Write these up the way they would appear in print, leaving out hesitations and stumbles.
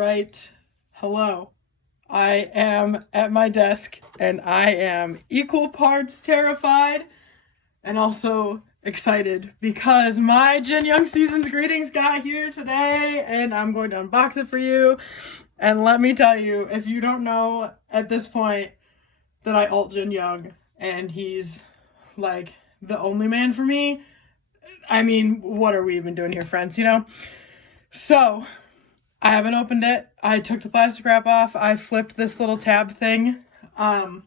right. Hello. I am at my desk and I am equal parts terrified and also excited because my Jin Young Seasons Greetings got here today and I'm going to unbox it for you. And let me tell you, if you don't know at this point that I ult Jin Young and he's like the only man for me, I mean, what are we even doing here, friends, you know? So, I haven't opened it. I took the plastic wrap off. I flipped this little tab thing. And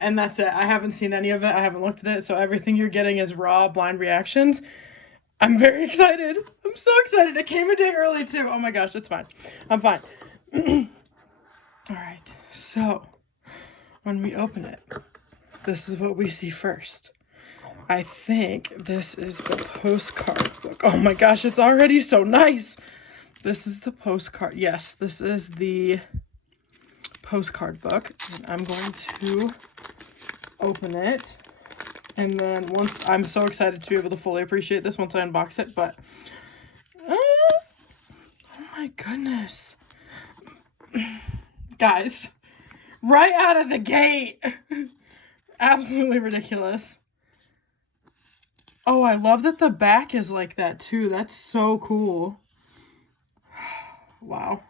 that's it. I haven't seen any of it. I haven't looked at it. So everything you're getting is raw, blind reactions. I'm very excited. I'm so excited. It came a day early too. Oh my gosh, it's fine. I'm fine. All right. So, when we open it, this is what we see first. I think this is the postcard book. Oh my gosh, it's already so nice. This is the postcard. Yes, this is the postcard book. And I'm going to open it. And then once, I'm so excited to be able to fully appreciate this once I unbox it, but oh my goodness. Guys, right out of the gate. Absolutely ridiculous. Oh, I love that the back is like that too. That's so cool. Wow.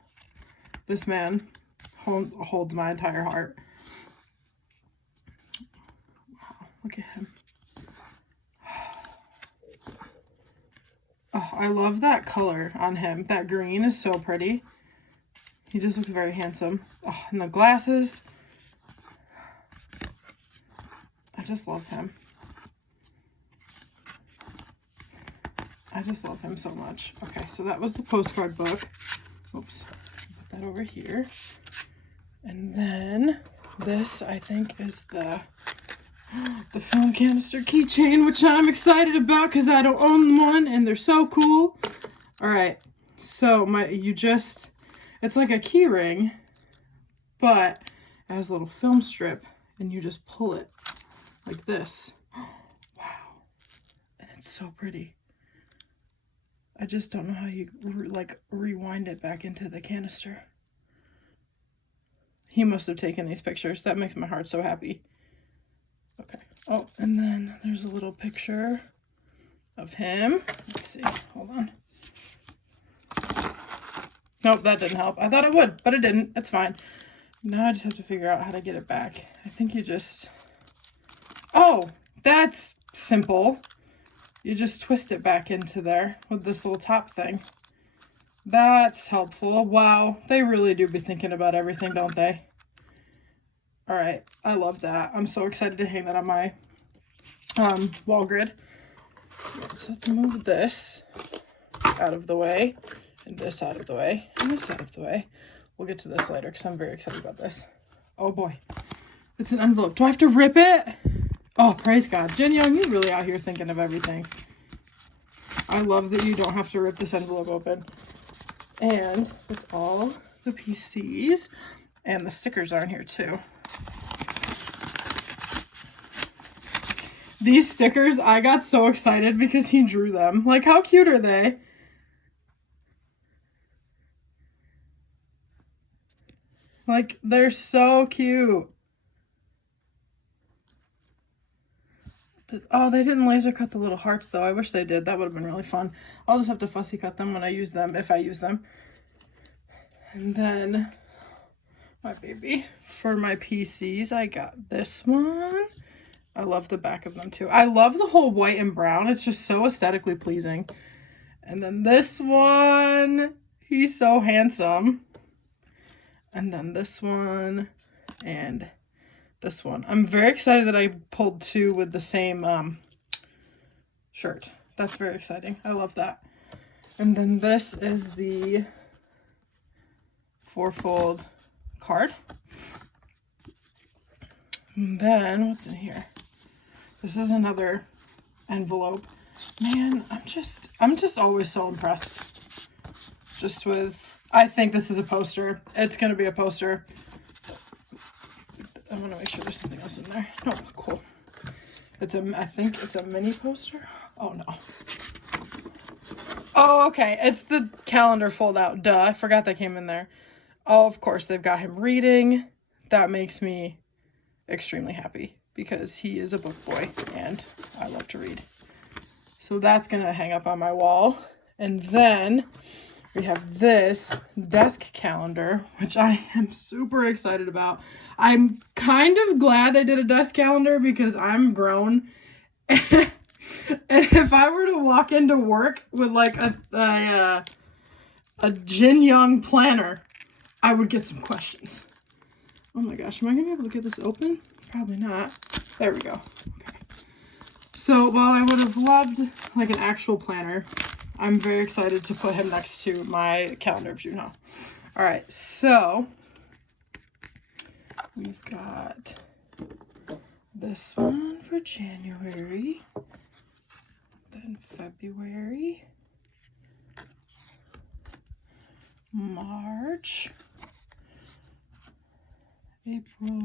This man holds my entire heart. Wow, look at him. Oh, I love that color on him. That green is so pretty. He just looks very handsome. Oh, and the glasses. I just love him. I just love him so much. Okay, so that was the postcard book. Oops, put that over here. And then this, I think, is the film canister keychain, which I'm excited about because I don't own one and they're so cool. All right, so it's like a key ring, but it has a little film strip and you just pull it like this. Wow, and it's so pretty. I just don't know how you rewind it back into the canister. He must have taken these pictures. That makes my heart so happy. Okay. Oh, and then there's a little picture of him. Let's see. Hold on. Nope, that didn't help. I thought it would, but it didn't. It's fine. Now I just have to figure out how to get it back. I think you just... Oh, that's simple. You just twist it back into there with this little top thing. That's helpful. Wow, they really do be thinking about everything, don't they? All right, I love that. I'm so excited to hang that on my wall grid. So let's move this out of the way, and this out of the way, and this out of the way. We'll get to this later because I'm very excited about this. Oh boy, it's an envelope. Do I have to rip it? Oh, praise God. Jin Young, you're really out here thinking of everything. I love that you don't have to rip this envelope open. And it's all the PCs. And the stickers are in here too. These stickers, I got so excited because he drew them. Like, how cute are they? Like, they're so cute. Oh, they didn't laser cut the little hearts though. I wish they did. That would have been really fun. I'll just have to fussy cut them when I use them, if I use them. And then my baby, for my PCs, I got this one. I love the back of them too. I love the whole white and brown. It's just so aesthetically pleasing. And then this one, he's so handsome. And then this one and this one. I'm very excited that I pulled two with the same shirt. That's very exciting. I love that. And then this is the fourfold card. And then what's in here? This is another envelope. Man, I'm just always so impressed. Just with, I think this is a poster. It's gonna be a poster. I want to make sure there's something else in there. Oh, cool. I think it's a mini poster. Oh no. Oh, okay. It's the calendar fold out. Duh. I forgot that came in there. Oh, of course, they've got him reading. That makes me extremely happy because he is a book boy and I love to read. So that's going to hang up on my wall. And then we have this desk calendar, which I am super excited about. I'm kind of glad they did a desk calendar because I'm grown. And if I were to walk into work with like a Jin Young planner, I would get some questions. Oh my gosh, am I gonna be able to get this open? Probably not. There we go. Okay. So while I would have loved like an actual planner, I'm very excited to put him next to my calendar of Junho. All right, so we've got this one for January. Then February, March, April,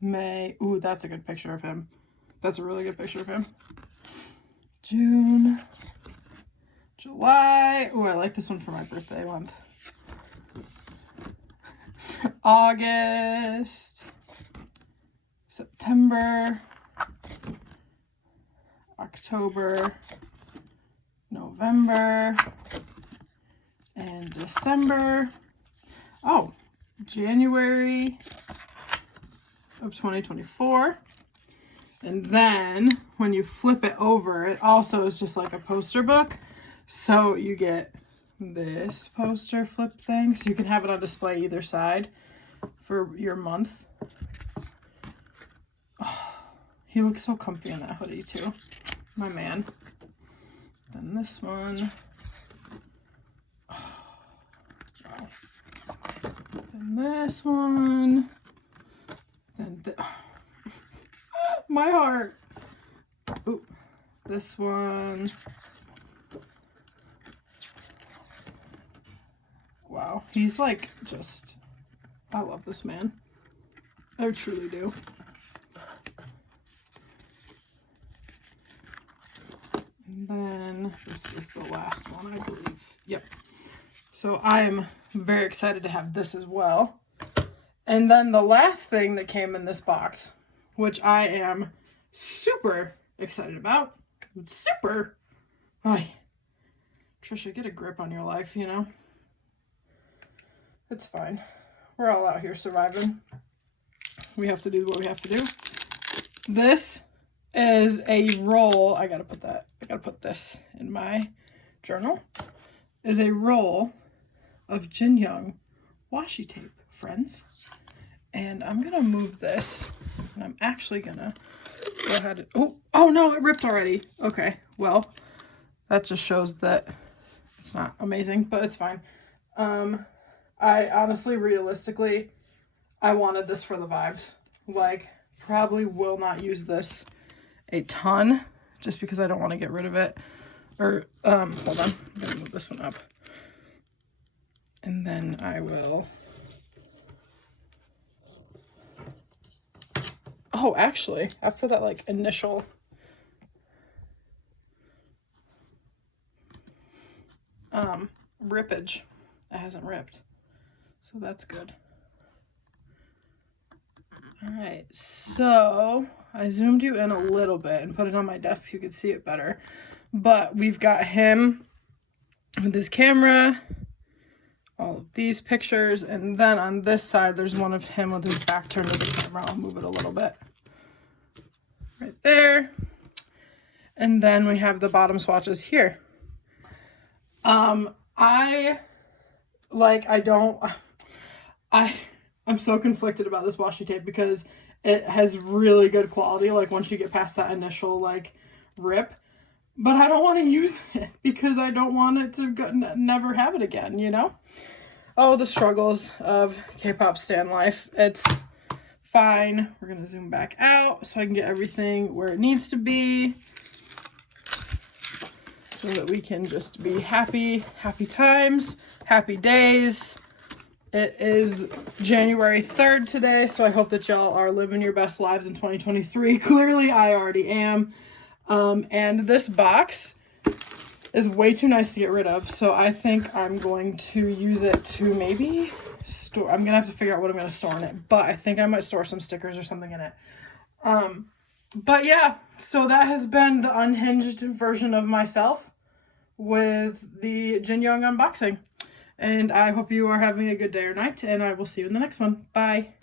May. Ooh, that's a good picture of him. That's a really good picture of him. June, July. Ooh, I like this one for my birthday month. August, September, October, November, and December. Oh, January of 2024. And then when you flip it over, it also is just like a poster book. So you get this poster flip thing. So you can have it on display either side for your month. Oh, he looks so comfy in that hoodie too. My man. Then this one. Oh, wow. Then this one. Then my heart. Ooh, this one. Wow, he's like just, I love this man. I truly do. And then this is the last one, I believe. Yep. So I am very excited to have this as well. And then the last thing that came in this box, which I am super excited about. Super. Ay, Trisha, get a grip on your life, you know? It's fine. We're all out here surviving. We have to do what we have to do. This is a roll. I gotta put this in my journal. Is a roll of Jin Young washi tape, friends. And I'm gonna move this, and I'm actually gonna go ahead and, oh no, it ripped already. Okay, well, that just shows that it's not amazing, but it's fine. I honestly, realistically, I wanted this for the vibes. Like, probably will not use this a ton, just because I don't want to get rid of it. Or, hold on, I'm gonna move this one up. And then I will, oh, actually, after that, like, initial rippage, it hasn't ripped. So that's good. All right, so I zoomed you in a little bit and put it on my desk so you could see it better. But we've got him with his camera, all of these pictures, and then on this side, there's one of him with his back turned to the camera. I'll move it a little bit. Right there. And then we have the bottom swatches here. I'm so conflicted about this washi tape because it has really good quality, like once you get past that initial like rip, but I don't want to use it because I don't want it to never have it again, you know? Oh, the struggles of K-pop stan life. It's fine. We're gonna zoom back out so I can get everything where it needs to be so that we can just be happy times, happy days. It is January 3rd today, so I hope that y'all are living your best lives in 2023. Clearly, I already am. And this box is way too nice to get rid of. So I think I'm going to use it to maybe store. I'm going to have to figure out what I'm going to store in it. But I think I might store some stickers or something in it. But yeah, so that has been the unhinged version of myself with the Jin Young unboxing. And I hope you are having a good day or night, and I will see you in the next one. Bye.